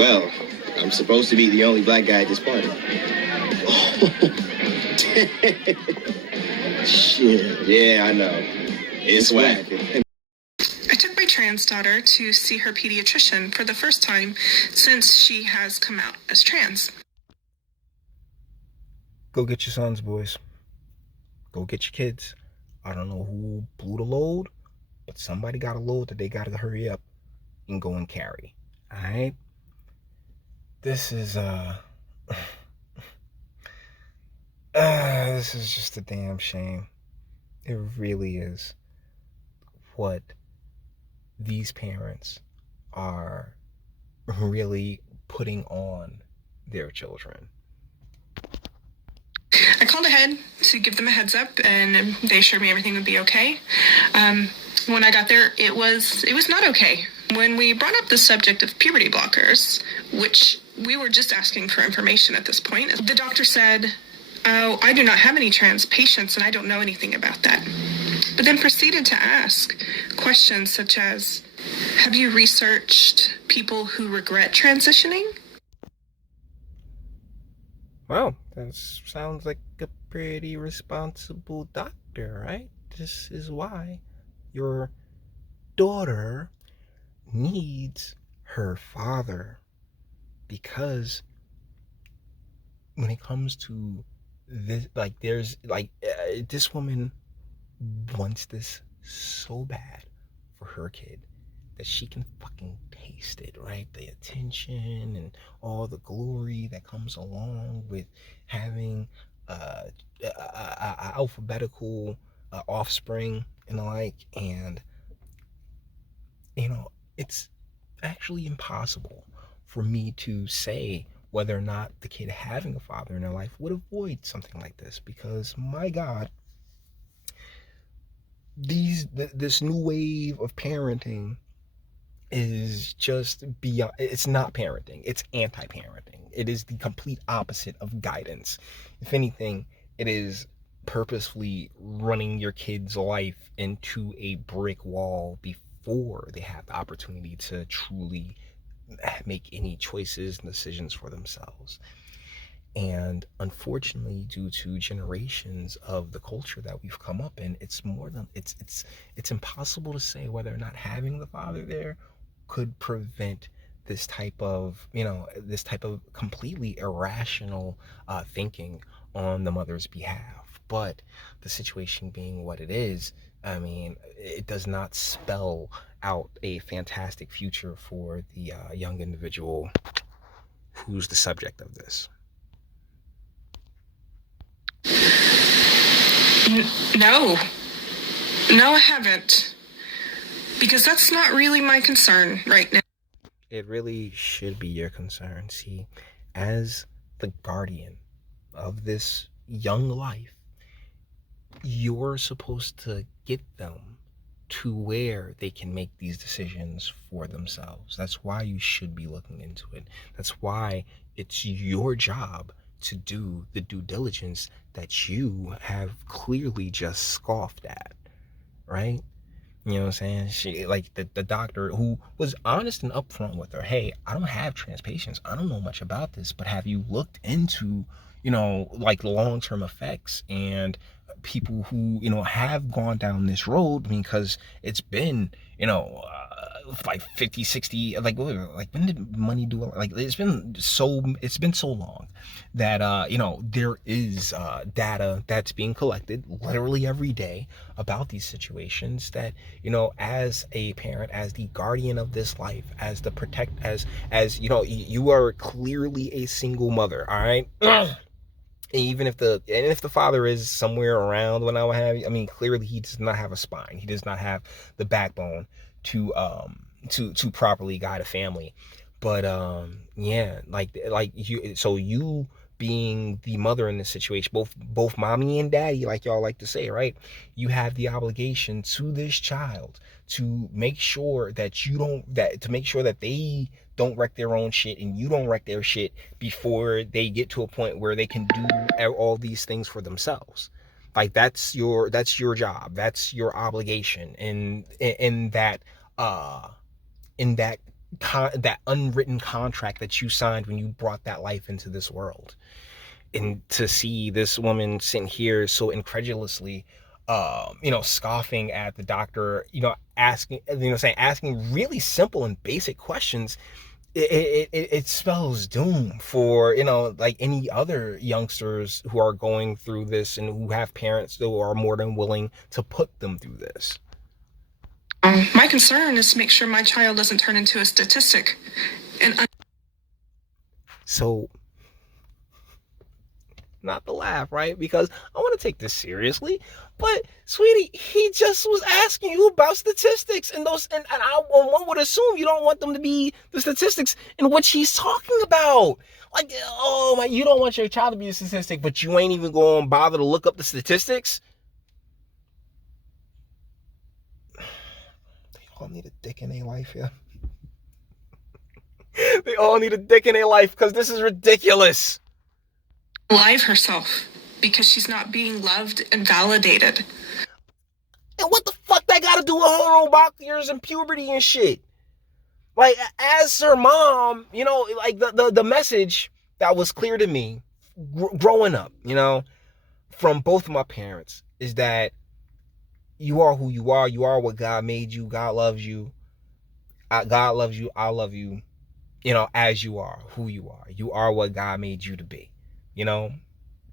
Well, I'm supposed to be the only black guy at this party. Shit. Yeah, I know. It's whack. I took my trans daughter to see her pediatrician for the first time since she has come out as trans. Go get your sons, boys. Go get your kids. I don't know who blew the load, but somebody got a load that they got to hurry up and go and carry. All right? This is this is just a damn shame. It really is what these parents are really putting on their children. I called ahead to give them a heads up, and they assured me everything would be okay. When I got there, it was not okay. When we brought up the subject of puberty blockers, which we were just asking for information at this point, the doctor said, "Oh, I do not have any trans patients, and I don't know anything about that." But then proceeded to ask questions such as, "Have you researched people who regret transitioning?" Wow, that sounds like a pretty responsible doctor, right? This is why your daughter needs her father, because when it comes to this, like, there's like this woman wants this so bad for her kid that she can fucking taste it, right? The attention and all the glory that comes along with having a alphabetical offspring and the like. And it's actually impossible for me to say whether or not the kid having a father in their life would avoid something like this, because my God, this new wave of parenting is just beyond. It's not parenting, it's anti-parenting. It is the complete opposite of guidance. If anything, it is purposefully running your kid's life into a brick wall before they have the opportunity to truly make any choices and decisions for themselves. And unfortunately, due to generations of the culture that we've come up in, it's impossible to say whether or not having the father there could prevent this type of completely irrational thinking on the mother's behalf. But the situation being what it is, I mean, it does not spell out a fantastic future for the young individual who's the subject of this. No, I haven't. Because that's not really my concern right now. It really should be your concern. See, as the guardian of this young life, you're supposed to get them to where they can make these decisions for themselves. That's why you should be looking into it. That's why it's your job to do the due diligence that you have clearly just scoffed at, right? You know what I'm saying? She, like the doctor who was honest and upfront with her, hey, I don't have trans patients. I don't know much about this, but have you looked into, like long-term effects and people who, have gone down this road? I mean, because it's been, like 50, 60, like when did money do it? Like it's been so long that there is data that's being collected literally every day about these situations that, as a parent, as the guardian of this life, as the you are clearly a single mother, all right? Even if the father is somewhere around, when I have, I mean, clearly he does not have a spine. He does not have the backbone to properly guide a family. But yeah, like you being the mother in this situation, both mommy and daddy, like y'all like to say, right? You have the obligation to this child to make sure that they don't wreck their own shit and you don't wreck their shit before they get to a point where they can do all these things for themselves. Like that's your job, that's your obligation in that that unwritten contract that you signed when you brought that life into this world. And to see this woman sitting here so incredulously, scoffing at the doctor, asking really simple and basic questions, it spells doom for, like any other youngsters who are going through this and who have parents who are more than willing to put them through this. My concern is to make sure my child doesn't turn into a statistic. So, not to laugh, right? Because I want to take this seriously, but sweetie, he just was asking you about statistics and one would assume you don't want them to be the statistics in which he's talking about. Like, oh my, you don't want your child to be a statistic, but you ain't even going to bother to look up the statistics? They all need a dick in their life, yeah. They all need a dick in their life because this is ridiculous. Alive herself because she's not being loved and validated. And what the fuck that got to do with hormonal and puberty and shit? Like, as her mom, like the message that was clear to me growing up, from both of my parents is that you are who you are. You are what God made you. God loves you. God loves you. I love you, as you are, who you are. You are what God made you to be.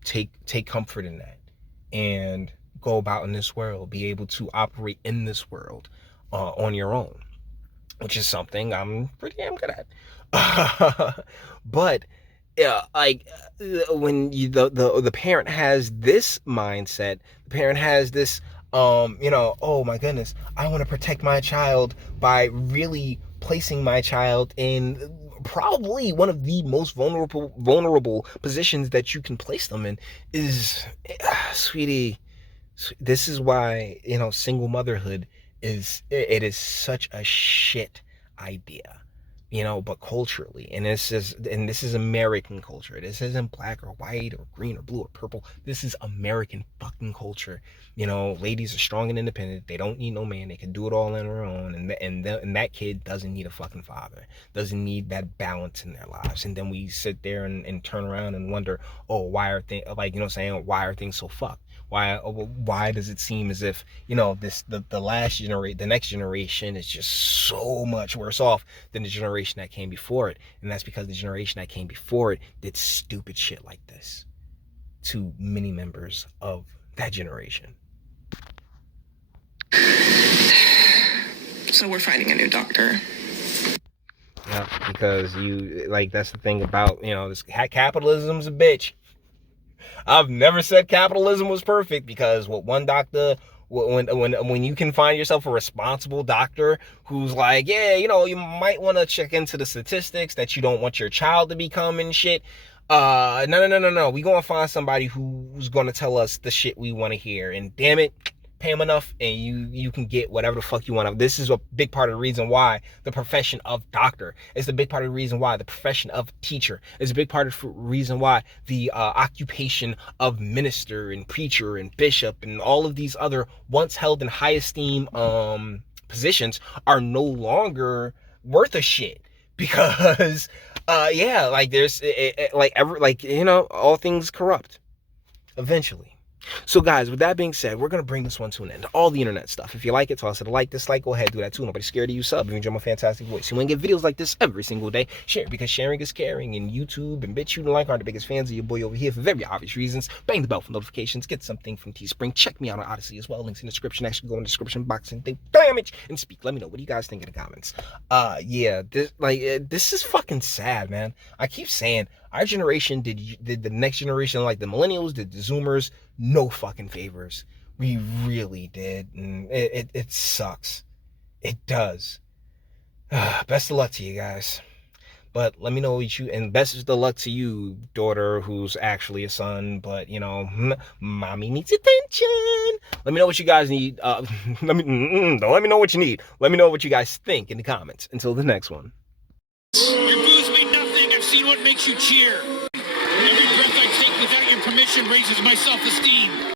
Take comfort in that and go about in this world, be able to operate in this world on your own, which is something I'm pretty damn good at. But when the parent has this mindset, the parent has this, oh my goodness, I want to protect my child by really placing my child in probably one of the most vulnerable positions that you can place them in is, sweetie, this is why, single motherhood is such a shit idea, but culturally, and this is American culture. This isn't black or white or green or blue or purple. This is American fucking culture. Ladies are strong and independent. They don't need no man. They can do it all on their own. And that kid doesn't need a fucking father. Doesn't need that balance in their lives. And then we sit there and turn around and wonder, oh, why are things why are things so fucked? Why does it seem as if, the next generation is just so much worse off than the generation that came before it? And that's because the generation that came before it did stupid shit like this to many members of that generation. So we're finding a new doctor. Yeah, because that's the thing about, this capitalism's a bitch. I've never said capitalism was perfect, because when you can find yourself a responsible doctor who's like, yeah, you might want to check into the statistics that you don't want your child to become and shit. No. We gonna find somebody who's gonna tell us the shit we want to hear, and damn it, pay them enough and you can get whatever the fuck you want. This is a big part of the reason why the profession of doctor is a big part of the reason why the profession of teacher is a big part of the reason why the occupation of minister and preacher and bishop and all of these other once held in high esteem positions are no longer worth a shit, because there's all things corrupt eventually. So guys, with that being said, we're going to bring this one to an end. All the internet stuff. If you like it, toss it a like, dislike, go ahead, do that too. Nobody's scared of you. Sub if you enjoy my fantastic voice. You want to get videos like this every single day, share it, because sharing is caring. And YouTube and Bitchute and like are the biggest fans of your boy over here for very obvious reasons. Bang the bell for notifications. Get something from Teespring. Check me out on Odyssey as well. Links in the description. Actually, go in the description box and think damage and speak. Let me know. What do you guys think in the comments? This is fucking sad, man. I keep saying our generation did the next generation, like the millennials, did the Zoomers, no fucking favors. We really did, and it sucks. It does. Best of luck to you guys. But let me know what and best of luck to you, daughter, who's actually a son, but mommy needs attention. Let me know what you guys need. Don't let me know what you need. Let me know what you guys think in the comments. Until the next one. Your booze mean nothing. I've seen what makes you cheer. Every breath I take without your permission raises my self-esteem.